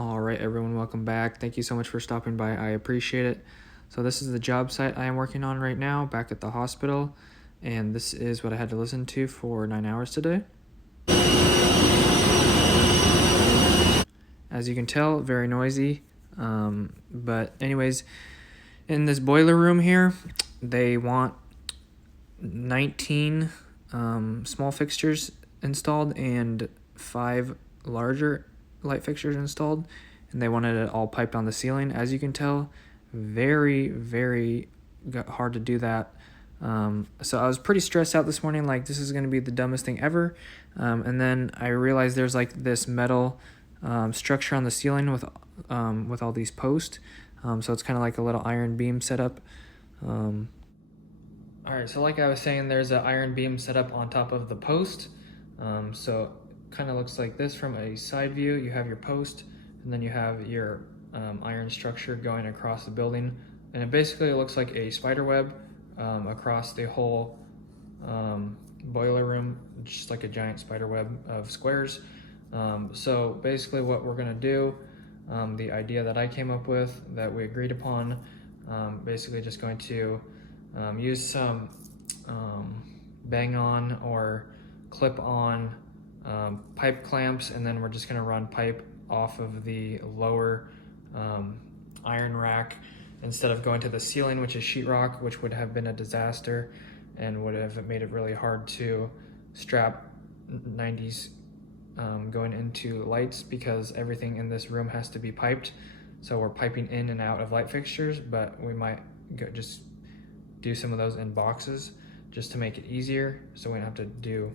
All right, everyone, welcome back. Thank you so much for stopping by. I appreciate it. So this is the job site I am working on right now back at the hospital, and this is what I had to listen to for 9 hours today. As you can tell, very noisy. But anyways, in this boiler room here, they want 19 small fixtures installed and 5 larger light fixtures installed, and they wanted it all piped on the ceiling. As you can tell, very hard to do that. So I was pretty stressed out this morning, like this is going to be the dumbest thing ever. And then I realized there's like this metal structure on the ceiling with all these posts. So it's kind of like a little iron beam setup. All right, so like I was saying, there's an iron beam set up on top of the post. So it kind of looks like this from a side view. You have your post, and then you have your iron structure going across the building. And it basically looks like a spider web across the whole boiler room, just like a giant spider web of squares. So basically what we're gonna do, the idea that I came up with, that we agreed upon, basically just going to use some bang on or clip on pipe clamps, and then we're just going to run pipe off of the lower iron rack instead of going to the ceiling, which is sheetrock, which would have been a disaster and would have made it really hard to strap 90s going into lights, because everything in this room has to be piped. So we're piping in and out of light fixtures, but we might just do some of those in boxes just to make it easier, so we don't have to do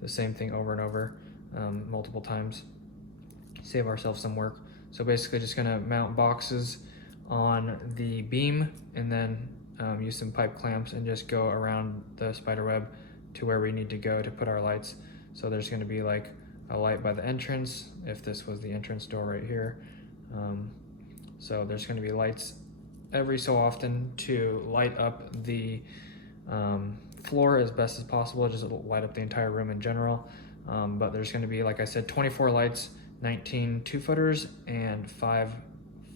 the same thing over and over multiple times, save ourselves some work. So basically just gonna mount boxes on the beam and then use some pipe clamps and just go around the spider web to where we need to go to put our lights. So there's gonna be like a light by the entrance, if this was the entrance door right here. So there's gonna be lights every so often to light up the floor as best as possible, just light up the entire room in general. But there's going to be, like I said, 24 lights, 19 2-footers and 5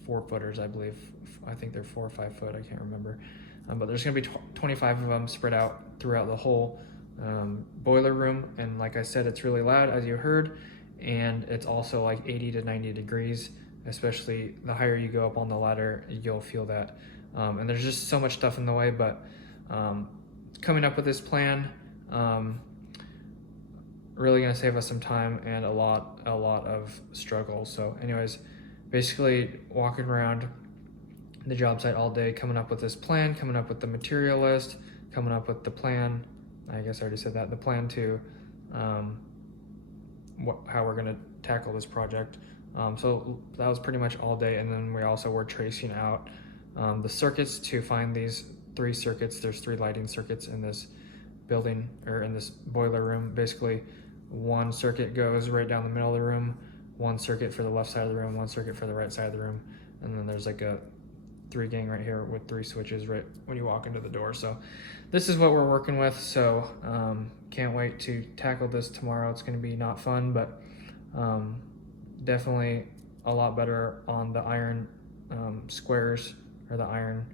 4-footers, I believe. I think they're 4 or 5 foot, I can't remember. But there's going to be 25 of them spread out throughout the whole boiler room. And like I said, it's really loud, as you heard, and it's also like 80 to 90 degrees. Especially the higher you go up on the ladder, you'll feel that. And there's just so much stuff in the way, but coming up with this plan, really gonna save us some time and a lot of struggle. So anyways, basically walking around the job site all day, coming up with this plan, coming up with the material list, coming up with the plan. I guess I already said that, the plan to how we're gonna tackle this project. So that was pretty much all day, and then we also were tracing out the circuits to find these 3 circuits. There's 3 lighting circuits in this building, or in this boiler room. Basically, 1 circuit goes right down the middle of the room, 1 circuit for the left side of the room, 1 circuit for the right side of the room, and then there's like a 3 gang right here with 3 switches right when you walk into the door. So this is what we're working with. So can't wait to tackle this tomorrow. It's going to be not fun, but definitely a lot better on the iron squares, or the iron,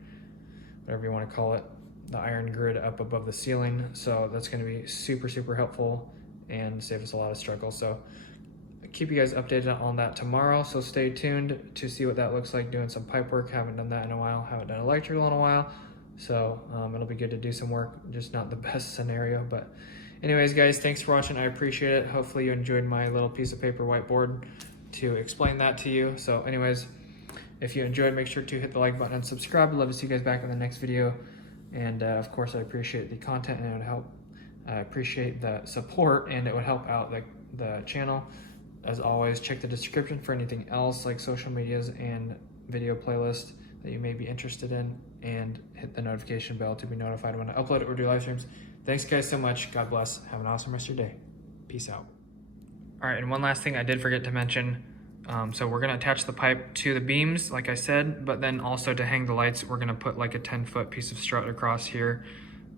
whatever you want to call it, the iron grid up above the ceiling. So that's going to be super helpful and save us a lot of struggle. So I'll keep you guys updated on that tomorrow, so stay tuned to see what that looks like, doing some pipe work. Haven't done that in a while, haven't done electrical in a while, so it'll be good to do some work. Just not the best scenario, but anyways guys, thanks for watching. I appreciate it. Hopefully you enjoyed my little piece of paper whiteboard to explain that to you. So anyways, if you enjoyed, make sure to hit the like button and subscribe. I'd love to see you guys back in the next video. And of course, I appreciate the content, and it would help. I appreciate the support, and it would help out the channel. As always, check the description for anything else like social medias and video playlists that you may be interested in, and hit the notification bell to be notified when I upload or do live streams. Thanks guys so much. God bless. Have an awesome rest of your day. Peace out. All right, and one last thing I did forget to mention. So we're gonna attach the pipe to the beams, like I said, but then also to hang the lights, we're gonna put like a 10-foot piece of strut across here,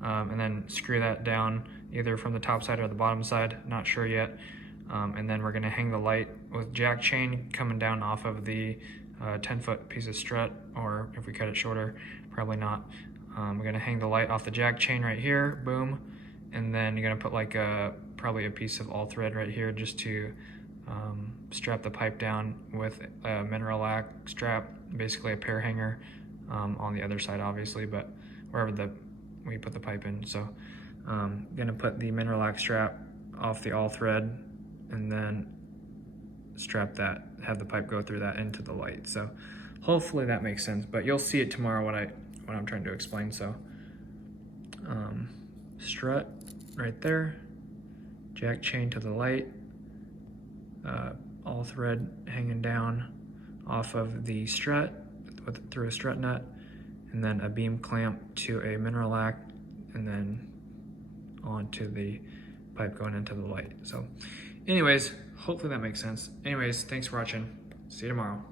and then screw that down either from the top side or the bottom side, not sure yet. And then we're gonna hang the light with jack chain coming down off of the 10-foot piece of strut, or if we cut it shorter, probably not. We're gonna hang the light off the jack chain right here, boom, and then you're gonna put like probably a piece of all thread right here just to strap the pipe down with a mineralac strap, basically a pair hanger on the other side obviously, but wherever we put the pipe in. So gonna put the mineralac strap off the all thread and then strap that, have the pipe go through that into the light. So hopefully that makes sense, but you'll see it tomorrow what I'm trying to explain. So strut right there, jack chain to the light, all thread hanging down off of the strut through a strut nut, and then a beam clamp to a mineralac, and then onto the pipe going into the light. So anyways, hopefully that makes sense. Anyways, thanks for watching. See you tomorrow.